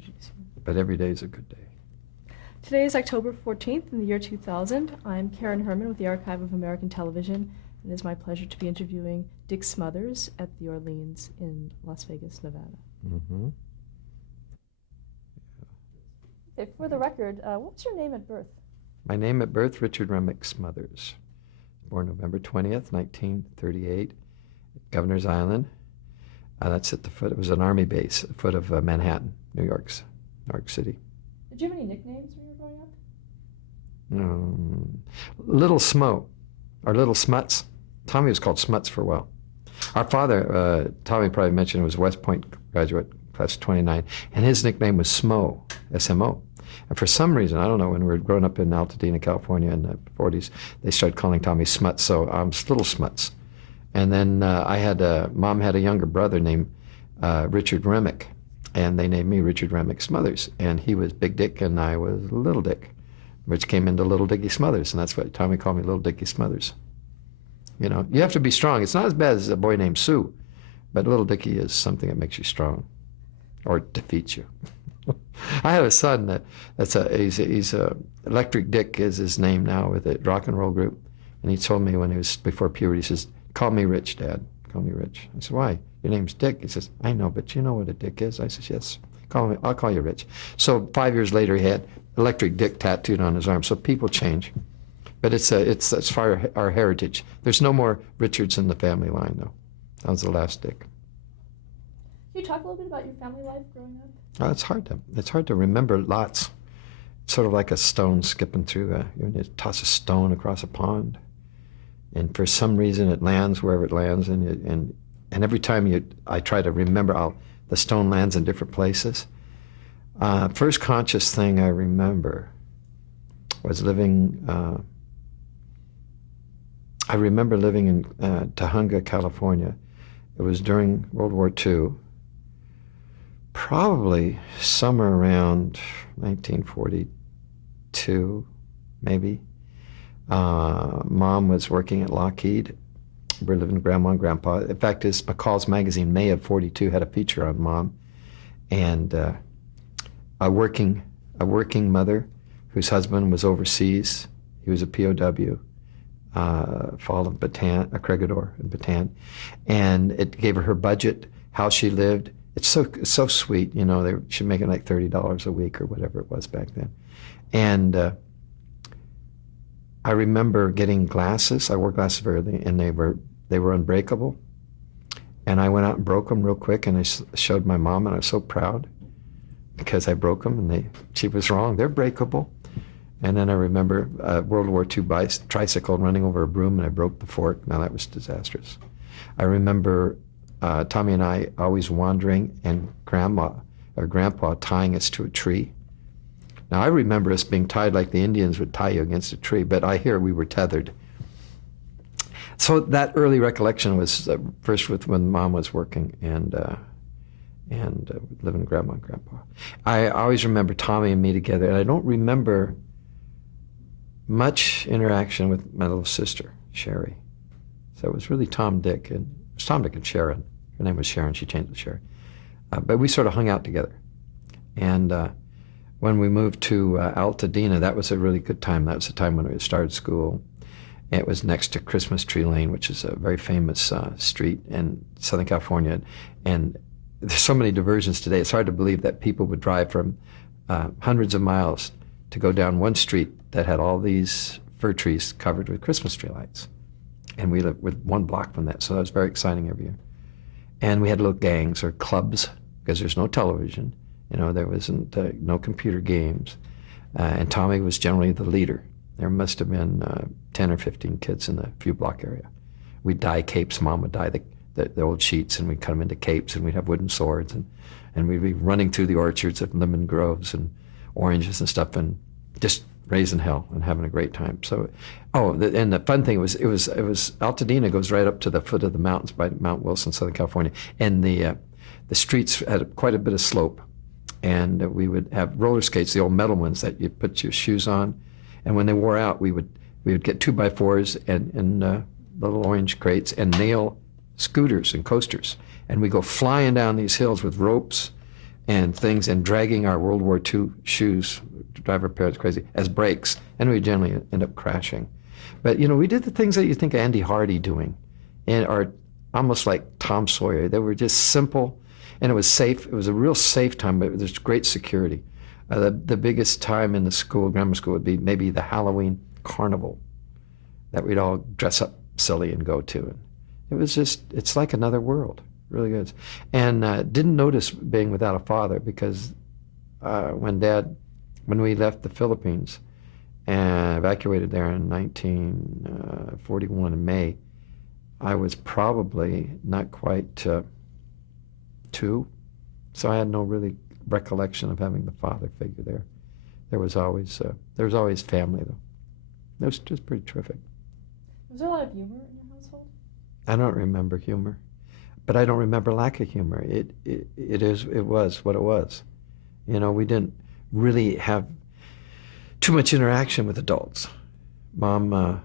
introduce you. But every day is a good day. Today is October 14th in the year 2000. I'm Karen Herman with the Archive of American Television. It is my pleasure to be interviewing Dick Smothers at the Orleans in Las Vegas, Nevada. Mm-hmm. Okay, for the record, what was your name at birth? My name at birth, Richard Remick Smothers. Born November 20th, 1938, at Governor's Island. That's at the foot, it was an army base, at the foot of Manhattan, New York City. Did you have any nicknames when you were growing up? Little Smo, or Little Smuts. Tommy was called Smuts for a while. Our father, Tommy probably mentioned, was West Point graduate, class 29, and his nickname was Smo, S-M-O. And for some reason, I don't know, when we were growing up in Altadena, California in the 40s, they started calling Tommy Smuts, so I'm Little Smuts. And then Mom had a younger brother named Richard Remick, and they named me Richard Remick Smothers. And he was Big Dick, and I was Little Dick, which came into Little Dickie Smothers, and that's why Tommy called me Little Dickie Smothers. You know, you have to be strong. It's not as bad as a boy named Sue, but Little Dickie is something that makes you strong, or defeats you. I have a son he's Electric Dick is his name now with a rock and roll group, and he told me when he was before puberty, he says, "Call me Rich, Dad. Call me Rich." I said, "Why? Your name's Dick." He says, "I know, but you know what a dick is." I said, "Yes. I'll call you Rich." So 5 years later, he had Electric Dick tattooed on his arm. So people change, but it's our heritage. There's no more Richards in the family line, though. That was the last Dick. Can you talk a little bit about your family life growing up? Oh, it's hard to remember lots. It's sort of like a stone skipping through. You toss a stone across a pond, and for some reason it lands wherever it lands, and every time I try to remember, the stone lands in different places. First conscious thing I remember was living. I remember living in Tahunga, California. It was during World War II. Probably somewhere around 1942, maybe. Mom was working at Lockheed. We're living with Grandma and Grandpa. In fact, McCall's magazine, May of '42, had a feature on Mom, and a working mother whose husband was overseas. He was a POW, fall of Bataan, a Corregidor in Bataan, and it gave her budget, how she lived. It's so sweet, you know. She's making like $30 a week or whatever it was back then. And I remember getting glasses. I wore glasses very early, and they were unbreakable. And I went out and broke them real quick, and I showed my mom, and I was so proud because I broke them, and she was wrong. They're breakable. And then I remember World War II tricycle running over a broom, and I broke the fork. Now that was disastrous. I remember Tommy and I always wandering, and Grandma or Grandpa tying us to a tree. Now I remember us being tied like the Indians would tie you against a tree, but I hear we were tethered. So that early recollection was first with when Mom was working and living with Grandma and Grandpa. I always remember Tommy and me together, and I don't remember much interaction with my little sister, Sherry. So it was really Tom, Dick, and it was Tom, Dick, and Sharon. Her name was Sharon. She changed to Sherry. But we sort of hung out together. And when we moved to Altadena, that was a really good time. That was the time when we started school. It was next to Christmas Tree Lane, which is a very famous street in Southern California. And there's so many diversions today. It's hard to believe that people would drive from hundreds of miles to go down one street that had all these fir trees covered with Christmas tree lights. And we lived with 1 block from that, so that was very exciting every year. And we had little gangs or clubs, because there's no television. You know, there wasn't no computer games. And Tommy was generally the leader. There must have been 10 or 15 kids in the few block area. We'd dye capes. Mom would dye the old sheets, and we'd cut them into capes, and we'd have wooden swords, and we'd be running through the orchards of lemon groves and oranges and stuff, and just raising hell and having a great time. So, and the fun thing was, it was Altadena goes right up to the foot of the mountains by Mount Wilson, Southern California, and the streets had quite a bit of slope, and we would have roller skates, the old metal ones that you put your shoes on, and when they wore out, we would get 2x4s and little orange crates and nail scooters and coasters, and we go flying down these hills with ropes and things, and dragging our World War II shoes to drive our parents crazy as brakes, and we generally end up crashing. But, we did the things that you think Andy Hardy doing, and are almost like Tom Sawyer. They were just simple, and it was safe. It was a real safe time, but there's great security. The biggest time in the school, grammar school, would be maybe the Halloween carnival that we'd all dress up silly and go to. And it was just, it's like another world, really good. And didn't notice being without a father because when we left the Philippines and evacuated there in 1941 in May, I was probably not quite 2, so I had no really recollection of having the father figure there. There was always family though. It was just pretty terrific. Was there a lot of humor in your household? I don't remember humor, but I don't remember lack of humor. It was what it was. We didn't really have too much interaction with adults. Mom,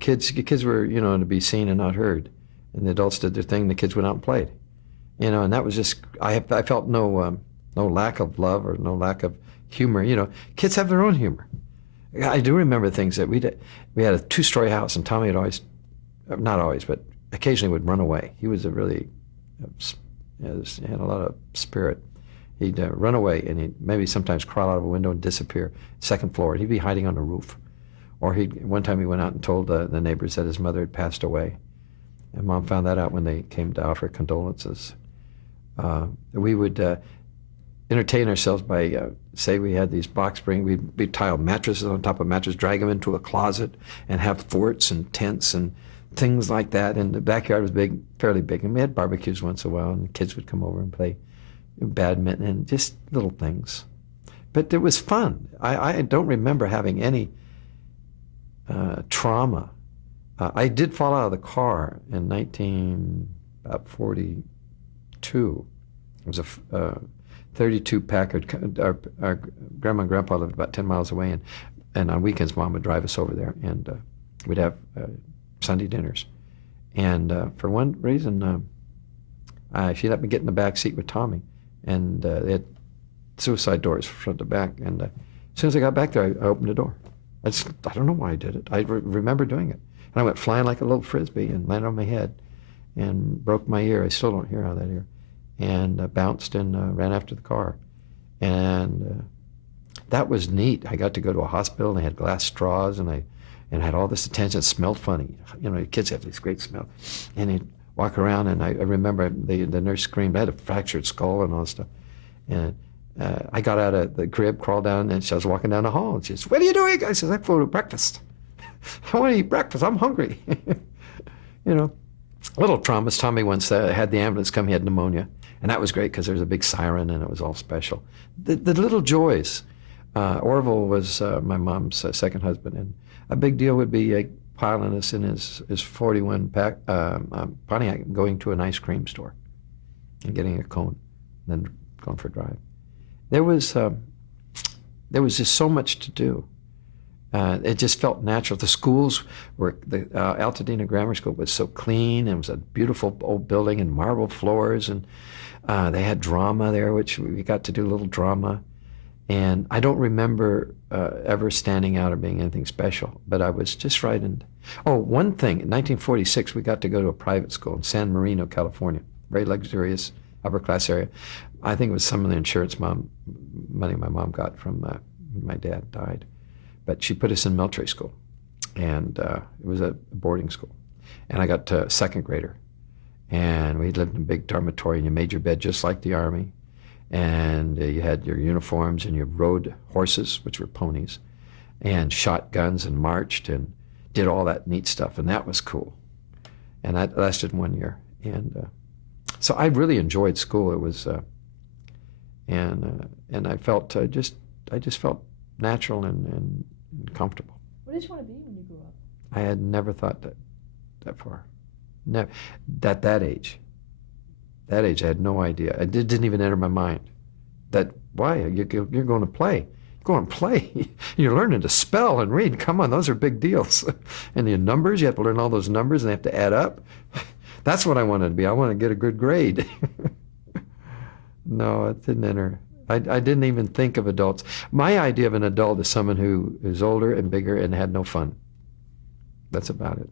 kids were to be seen and not heard, and the adults did their thing. The kids went out and played, and that was just I felt no lack of love or no lack of humor. Kids have their own humor. I do remember things that we did. We had a 2-story house, and Tommy had always, not always, but occasionally would run away. He was he had a lot of spirit. He'd run away, and he'd maybe sometimes crawl out of a window and disappear. Second floor, he'd be hiding on the roof. Or one time he went out and told the neighbors that his mother had passed away. And Mom found that out when they came to offer condolences. We would entertain ourselves by, say we had these box springs, we'd tile mattresses on top of mattresses, drag them into a closet, and have forts and tents and things like that. And the backyard was fairly big, and we had barbecues once in a while, and the kids would come over and play badminton and just little things. But it was fun. I don't remember having any trauma. I did fall out of the car in 1942. It was a 32 Packard. Our grandma and grandpa lived about 10 miles away, and on weekends Mom would drive us over there, and we'd have Sunday dinners. And for one reason, she let me get in the back seat with Tommy, and they had suicide doors front to back. And as soon as I got back there, I opened the door. I don't know why I did it. I remember doing it. And I went flying like a little frisbee and landed on my head and broke my ear. I still don't hear out of that ear. And bounced and ran after the car. And that was neat. I got to go to a hospital, and they had glass straws, and I had all this attention. It smelled funny. The kids have this great smell. And they'd walk around, and I remember the nurse screamed. I had a fractured skull and all this stuff. And I got out of the crib, crawled down, and I was walking down the hall, and she says, "What are you doing?" I said, "I'm going to breakfast. I want to eat breakfast. I'm hungry." Little traumas. Tommy once had the ambulance come. He had pneumonia. And that was great because there was a big siren, and it was all special. The little joys. Orville was my mom's second husband, and a big deal would be piling us in his 41 Pontiac, going to an ice cream store and getting a cone, and then going for a drive. There was just so much to do. It just felt natural. The schools the Altadena Grammar School was so clean. It was a beautiful old building and marble floors, and they had drama there, which we got to do a little drama. And I don't remember ever standing out or being anything special, but I was just right. One thing, in 1946, we got to go to a private school in San Marino, California, very luxurious, upper-class area. I think it was some of the insurance money my mom got from when my dad died. But she put us in military school, and it was a boarding school. And I got to second grader, and we lived in a big dormitory, and you made your bed just like the Army, and you had your uniforms, and you rode horses, which were ponies, and shot guns and marched and did all that neat stuff, and that was cool. And that lasted 1 year. And so I really enjoyed school. It was, and I felt I just felt natural and comfortable. What did you want to be when you grew up? I had never thought that far. Never. That age. That age, I had no idea. It didn't even enter my mind. That, why? You're going to play. Go and play. You're learning to spell and read. Come on, those are big deals. And the numbers, you have to learn all those numbers, and they have to add up. That's what I wanted to be. I wanted to get a good grade. No, it didn't enter. I didn't even think of adults. My idea of an adult is someone who is older and bigger and had no fun. That's about it.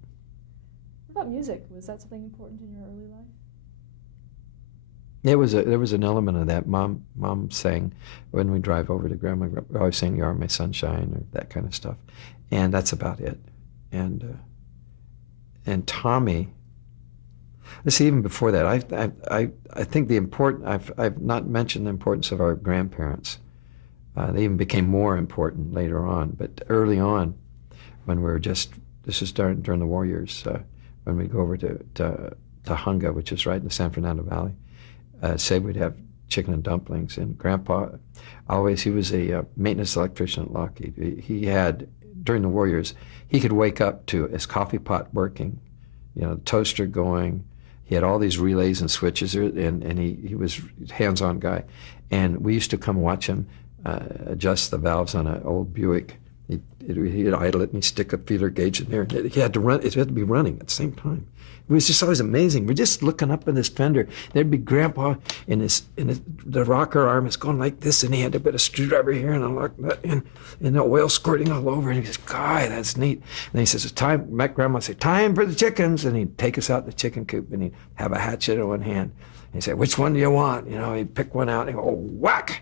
What about music? Was that something important in your early life? There was an element of that. Mom sang when we drive over to Grandma. We always sang "You Are My Sunshine" or that kind of stuff, and that's about it. And Tommy. Let's see, even before that, I think I've not mentioned the importance of our grandparents. They even became more important later on. But early on, when we were this is during the war years, when we go over to Hunga, which is right in the San Fernando Valley, say we'd have chicken and dumplings. And Grandpa, he was a maintenance electrician at Lockheed. He had, during the war years, he could wake up to his coffee pot working, the toaster going. He had all these relays and switches, and he was a hands-on guy. And we used to come watch him adjust the valves on an old Buick. He'd idle it, and he'd stick a feeler gauge in there. He had to run. It had to be running at the same time. It was just always amazing. We're just looking up in this fender. There'd be Grandpa in the rocker arm is going like this, and he had a bit of screwdriver here and a lock nut, and the oil squirting all over. And he says, "God, that's neat." And he says, "It's time." My Grandma would say, "Time for the chickens," and he'd take us out the chicken coop, and he'd have a hatchet in one hand. And he'd say, "Which one do you want?" He'd pick one out, and he'd go, "Whack!"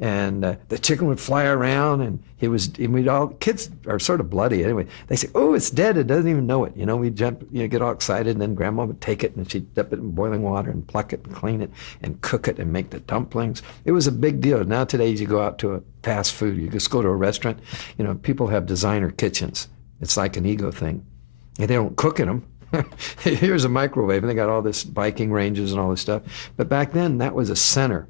And the chicken would fly around, and kids are sort of bloody anyway. They say, "Oh, it's dead. It doesn't even know it." We'd jump, get all excited, and then Grandma would take it, and she'd dip it in boiling water and pluck it and clean it and cook it and make the dumplings. It was a big deal. Now today, you go out to a fast food, you just go to a restaurant, people have designer kitchens. It's like an ego thing. And they don't cook in them. Here's a microwave, and they got all this Viking ranges and all this stuff. But back then, that was a center.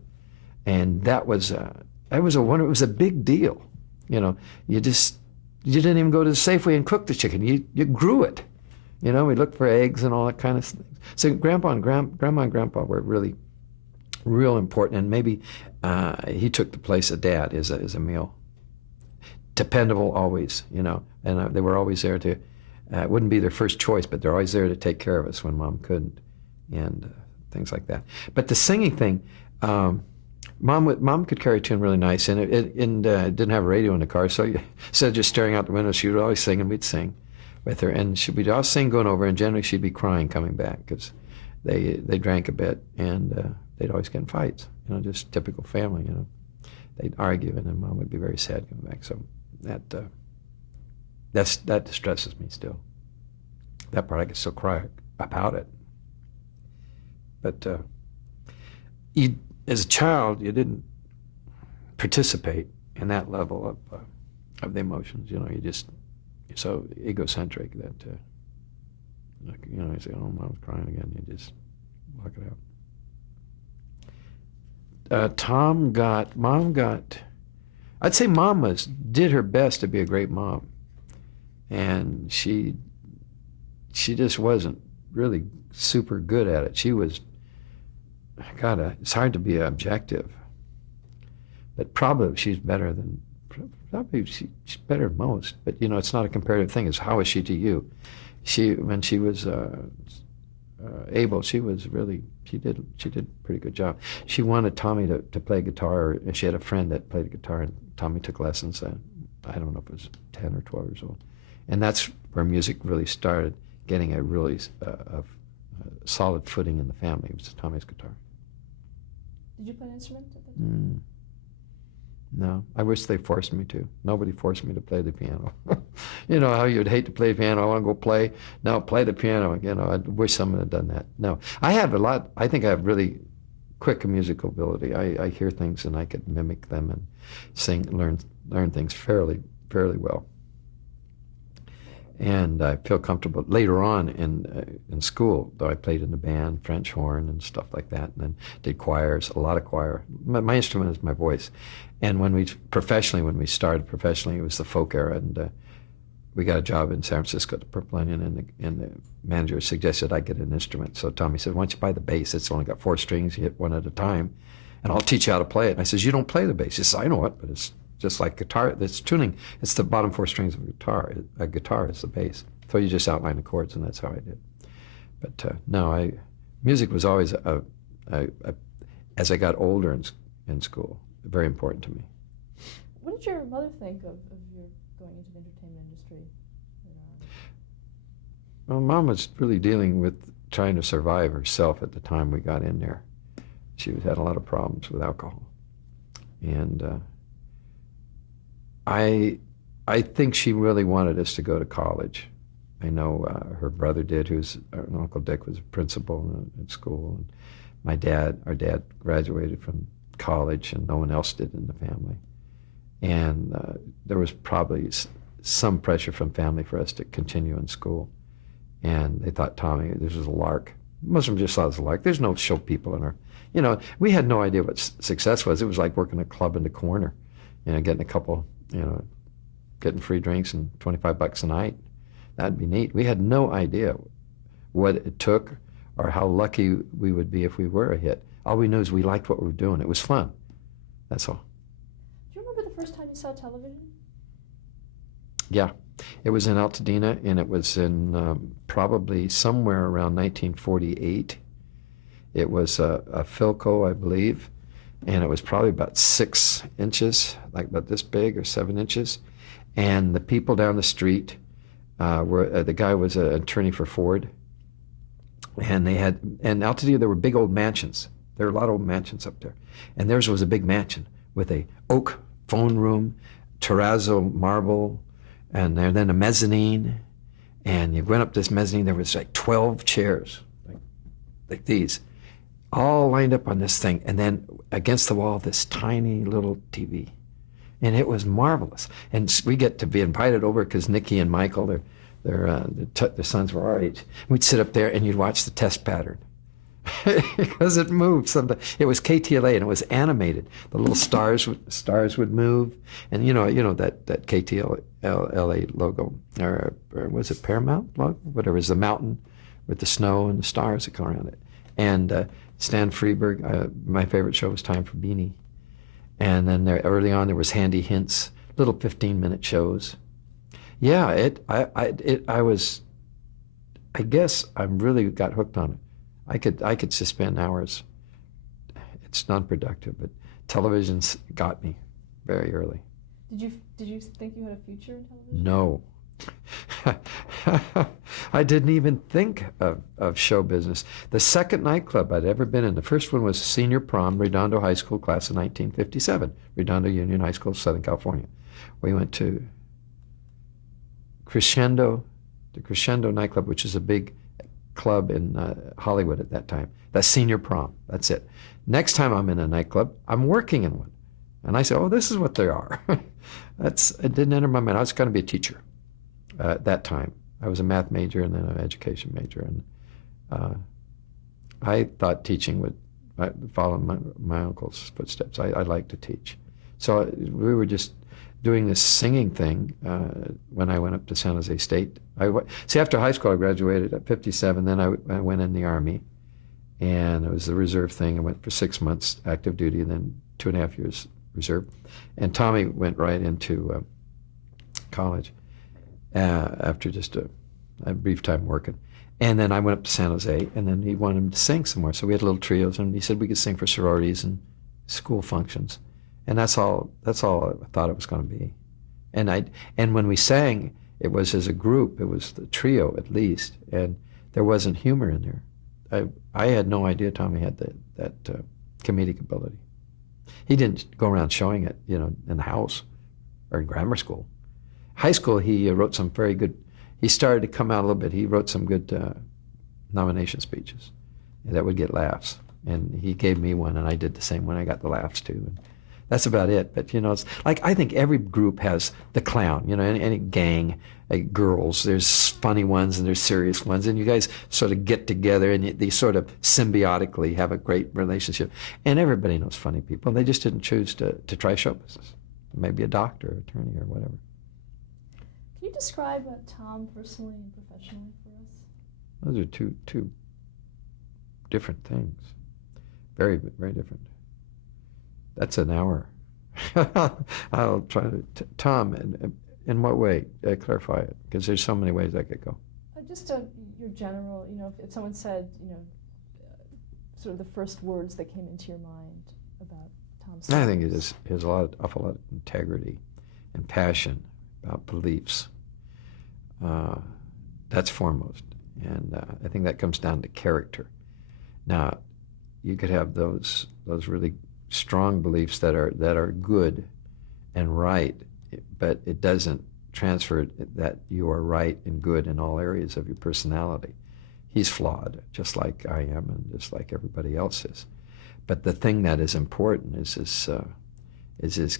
And it was a big deal. You didn't even go to the Safeway and cook the chicken. You grew it. We looked for eggs and all that kind of thing. So Grandma and Grandpa were really real important. And maybe he took the place of Dad as a meal. Dependable always, and they were always there to, it wouldn't be their first choice, but they're always there to take care of us when Mom couldn't, and things like that. But the singing thing, Mom could carry a tune really nice, and it didn't have a radio in the car, so instead of just staring out the window, she would always sing, and we'd sing with her, and we'd all sing going over, and generally she'd be crying coming back because they drank a bit, and they'd always get in fights, just typical family, They'd argue, and then Mom would be very sad coming back. So that distresses me still. That part I could still cry about it, but as a child, you didn't participate in that level of the emotions. You're so egocentric that, you say, "Oh, Mom's crying again." You just block it out. Mom got, I'd say Mom did her best to be a great mom. And she just wasn't really super good at it. She was, it's hard to be objective, but probably she's better than most. But it's not a comparative thing. It's how is she to you? When she was able, she did a pretty good job. She wanted Tommy to play guitar, and she had a friend that played guitar, and Tommy took lessons. I don't know if it was 10 or 12 years old, and that's where music really started getting a really solid footing in the family. It was Tommy's guitar. Did you play an instrument at that time? No, I wish they forced me to. Nobody forced me to play the piano. You know how you'd hate to play the piano. I want to go play. No, play the piano. I wish someone had done that. No, I have a lot. I think I have really quick musical ability. I hear things and I could mimic them and sing, learn things fairly well. And I feel comfortable. Later on in school, though, I played in the band, French horn and stuff like that, and then did choirs, a lot of choir. My instrument is my voice. And when we started professionally, it was the folk era, and we got a job in San Francisco at the Purple Onion, and the manager suggested I get an instrument. So Tommy said, "Why don't you buy the bass? It's only got 4 strings. You hit one at a time, and I'll teach you how to play it." And I says, "You don't play the bass." He says, "I know it, but it's just like guitar. It's tuning. It's the bottom 4 strings of a guitar. A guitar is the bass. So you just outline the chords, and that's how I did." But no, music was always as I got older in school. Very important to me. What did your mother think of your going into the entertainment industry? Well, Mom was really dealing with trying to survive herself at the time we got in there. She had a lot of problems with alcohol. And I think she really wanted us to go to college. I know her brother did, Uncle Dick was a principal at school. And our dad graduated from college, and no one else did in the family. And there was probably some pressure from family for us to continue in school. And they thought, Tommy, this was a lark. Most of them just thought it was a lark. There's no show people in our, we had no idea what success was. It was like working a club in the corner, getting a couple, getting free drinks and $25 a night. That'd be neat. We had no idea what it took or how lucky we would be if we were a hit. All we knew is we liked what we were doing. It was fun. That's all. Do you remember the first time you saw television? Yeah. It was in Altadena, and it was in probably somewhere around 1948. It was a Philco, I believe, and it was probably about 6 inches, like about this big or 7 inches. And the people down the street the guy was an attorney for Ford, and in Altadena there were big old mansions. There were a lot of old mansions up there, and theirs was a big mansion with a oak phone room, terrazzo marble, and then a mezzanine. And you went up this mezzanine, there was like 12 chairs, like these, all lined up on this thing. And then against the wall, this tiny little TV. And it was marvelous. And we get to be invited over because Nikki and Michael, their sons were our age. We'd sit up there and you'd watch the test pattern. Because it moved sometimes. It was KTLA and it was animated. The little stars would move, and you know that KTLA logo, or was it Paramount logo? Whatever, is the mountain with the snow and the stars that go around it. And Stan Freberg, my favorite show was Time for Beanie, and then early on there was Handy Hints, little 15-minute shows. Yeah, I guess I really got hooked on it. I could just spend hours. It's non-productive, but television's got me very early. Did you think you had a future in television? No. I didn't even think of show business. The second nightclub I'd ever been in, the first one was Senior Prom, Redondo High School class of 1957, Redondo Union High School, Southern California. We went to the Crescendo nightclub, which is a big club in Hollywood at that time. That's Senior Prom. That's it. Next time I'm in a nightclub, I'm working in one. And I say, oh, this is what they are. It didn't enter my mind. I was going to be a teacher at that time. I was a math major and then an education major. And I thought teaching would follow my uncle's footsteps. I like to teach. So we were just doing this singing thing when I went up to San Jose State. After high school, I graduated at 57. Then I went in the Army, and it was the reserve thing. I went for 6 months active duty, and then 2.5 years reserve. And Tommy went right into college after just a brief time working. And then I went up to San Jose, and then he wanted him to sing somewhere. So we had little trios, and he said we could sing for sororities and school functions. And that's all I thought it was going to be. And when we sang, it was as a group. It was the trio at least, and there wasn't humor in there. I had no idea Tommy had that comedic ability. He didn't go around showing it, in the house or in grammar school. High school, he wrote some very good. He started to come out a little bit. He wrote some good nomination speeches that would get laughs, and he gave me one, and I did the same one. I got the laughs too. And that's about it. But it's like I think every group has the clown. Any gang, girls. There's funny ones and there's serious ones, and you guys sort of get together and they sort of symbiotically have a great relationship. And everybody knows funny people. They just didn't choose to try show business. Maybe a doctor, attorney, or whatever. Can you describe Tom personally and professionally for us? Those are two different things. Very, very different. That's an hour. I'll try to. Tom, in what way? Clarify it, because there's so many ways I could go. Just your general, if someone said, sort of the first words that came into your mind about Tom I think Smothers? it is awful lot of integrity and passion about beliefs. That's foremost, and I think that comes down to character. Now, you could have those really strong beliefs that are good and right, but it doesn't transfer that you are right and good in all areas of your personality. He's flawed, just like I am, and just like everybody else is. But the thing that is important is his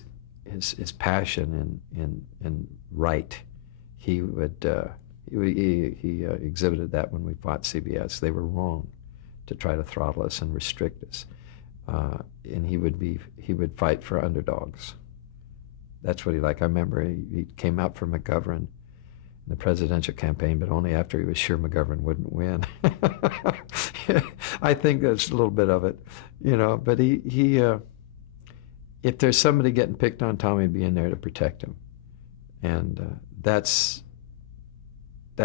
passion and right. He exhibited that when we fought CBS. They were wrong to try to throttle us and restrict us, and he would fight for underdogs. That's what he liked. I remember he came out for McGovern in the presidential campaign, but only after he was sure McGovern wouldn't win. I think that's a little bit of it, But he if there's somebody getting picked on, Tommy'd be in there to protect him, and that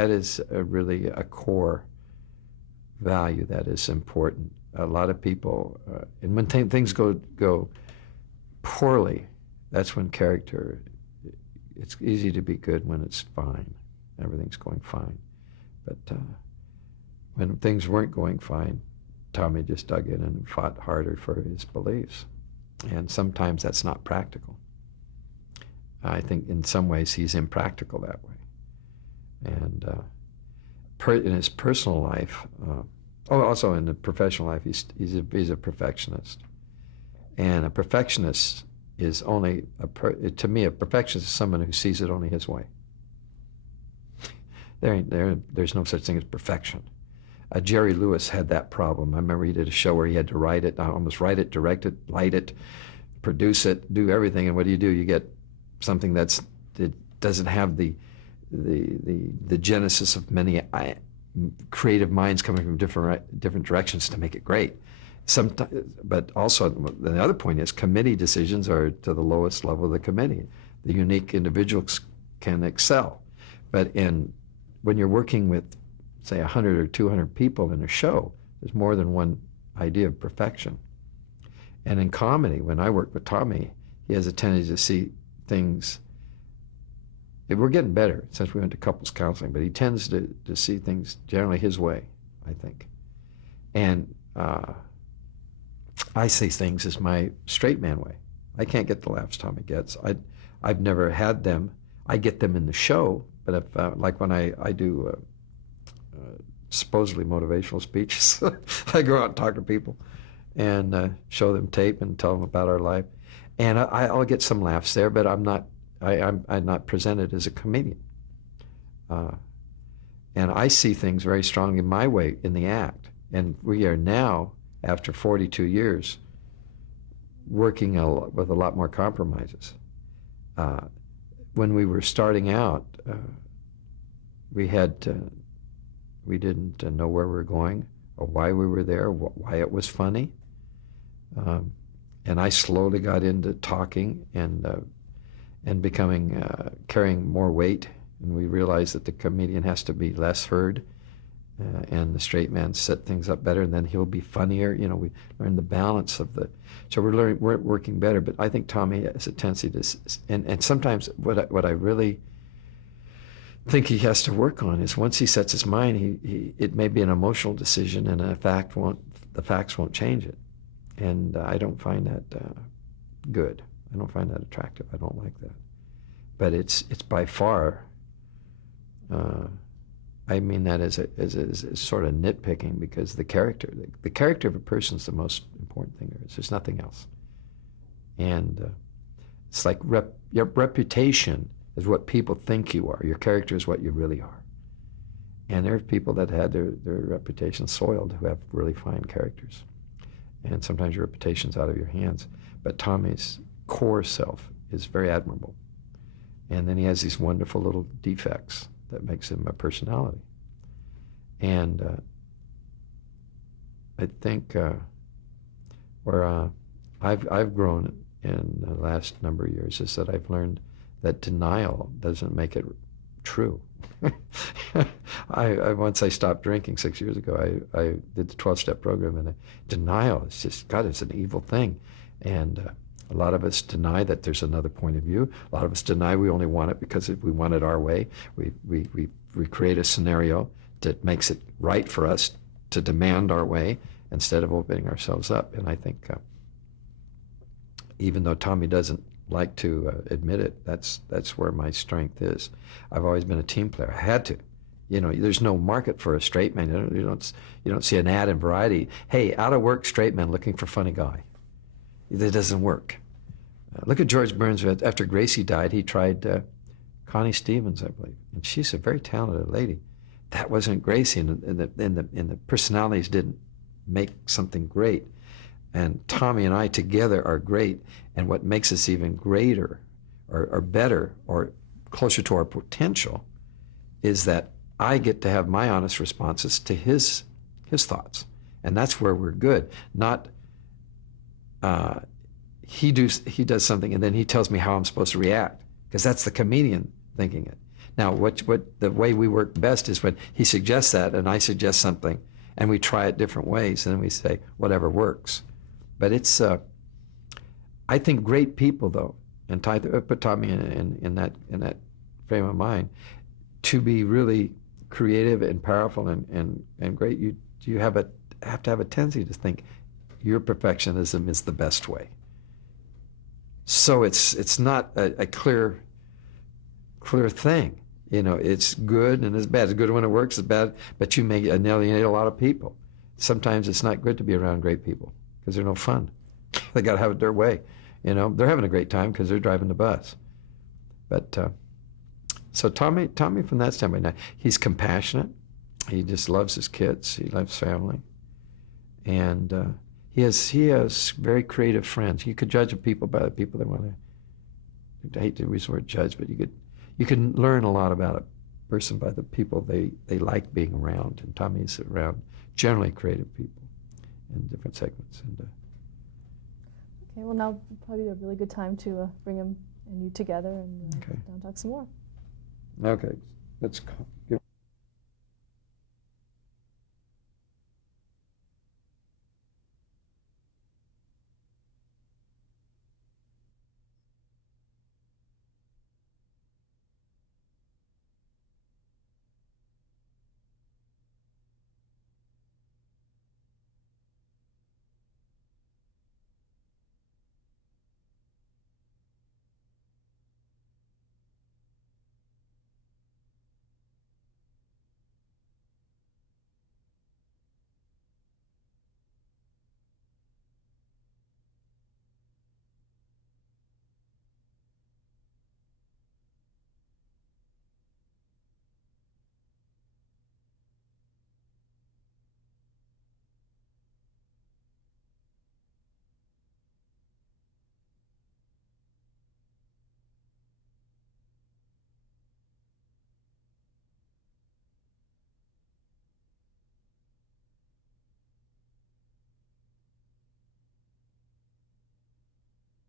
is really a core value that is important. A lot of people, and when things go poorly, that's when character. It's easy to be good when it's fine, everything's going fine, but when things weren't going fine, Tommy just dug in and fought harder for his beliefs, and sometimes that's not practical. I think in some ways he's impractical that way, and in his personal life, also in the professional life, he's a perfectionist, and a perfectionist is only to me a perfectionist is someone who sees it only his way. There's no such thing as perfection. Jerry Lewis had that problem. I remember he did a show where he had to write it, almost write it, direct it, light it, produce it, do everything. And what do? You get something that doesn't have the genesis of many creative minds coming from different directions to make it great. But also, the other point is committee decisions are to the lowest level of the committee. The unique individuals can excel. But when you're working with, say, 100 or 200 people in a show, there's more than one idea of perfection. And in comedy, when I work with Tommy, he has a tendency to see things. We're getting better since we went to couples counseling, but he tends to see things generally his way, I think. And I see things as my straight man way. I can't get the laughs Tommy gets. I've never had them. I get them in the show, but if, like when I do supposedly motivational speeches, I go out and talk to people and show them tape and tell them about our life, and I'll get some laughs there, but I'm not presented as a comedian, and I see things very strongly my way in the act, and we are now, after 42 years, working with a lot more compromises. When we were starting out, we didn't know where we were going or why we were there, why it was funny. And I slowly got into talking and becoming, carrying more weight. And we realized that the comedian has to be less heard, and the straight man set things up better, and then he'll be funnier. We learn the balance of so we're working better. But I think Tommy has a tendency to, and sometimes what I really think he has to work on is once he sets his mind, it may be an emotional decision, and the facts won't change it. And I don't find that good. I don't find that attractive. I don't like that. But it's by far. I mean that as sort of nitpicking, because the character of a person is the most important thing there is. There's nothing else. And it's like your reputation is what people think you are. Your character is what you really are. And there are people that had their reputation soiled who have really fine characters. And sometimes your reputation's out of your hands. But Tommy's core self is very admirable. And then he has these wonderful little defects that makes him a personality. And I think where I've grown in the last number of years is that I've learned that denial doesn't make it true. Once I stopped drinking 6 years ago, I did the 12-step program, and denial is just, God, it's an evil thing. And a lot of us deny that there's another point of view. A lot of us deny we only want it because if we want it our way. We create a scenario that makes it right for us to demand our way instead of opening ourselves up. And I think even though Tommy doesn't like to admit it, that's where my strength is. I've always been a team player. I had to. You know, there's no market for a straight man. You don't see an ad in Variety. Hey, out of work straight man looking for funny guy. That doesn't work. Look at George Burns. After Gracie died, he tried Connie Stevens, I believe, and she's a very talented lady. That wasn't Gracie, and the personalities didn't make something great. And Tommy and I together are great, and what makes us even greater or better or closer to our potential is that I get to have my honest responses to his thoughts. And that's where we're good. Not he does something and then he tells me how I'm supposed to react, because that's the comedian thinking it. Now, what the way we work best is when he suggests that and I suggest something and we try it different ways, and then we say whatever works. But it's I think great people, though, and put Tommy in that frame of mind, to be really creative and powerful and great, you have to have a tendency to think your perfectionism is the best way. So it's not a clear thing. You know, it's good and it's bad. It's good when it works, it's bad, but you may alienate a lot of people. Sometimes it's not good to be around great people because they're no fun. They got to have it their way. You know, they're having a great time because they're driving the bus. But so Tommy, from that standpoint, now, he's compassionate. He just loves his kids. He loves family, and he has very creative friends. You could judge people by the people they want to. I hate to use the word judge, but you can learn a lot about a person by the people they like being around. And Tommy's around generally creative people in different segments. And okay, well, now would probably be a really good time to bring him and you together and Okay. down talk some more. Okay, let's give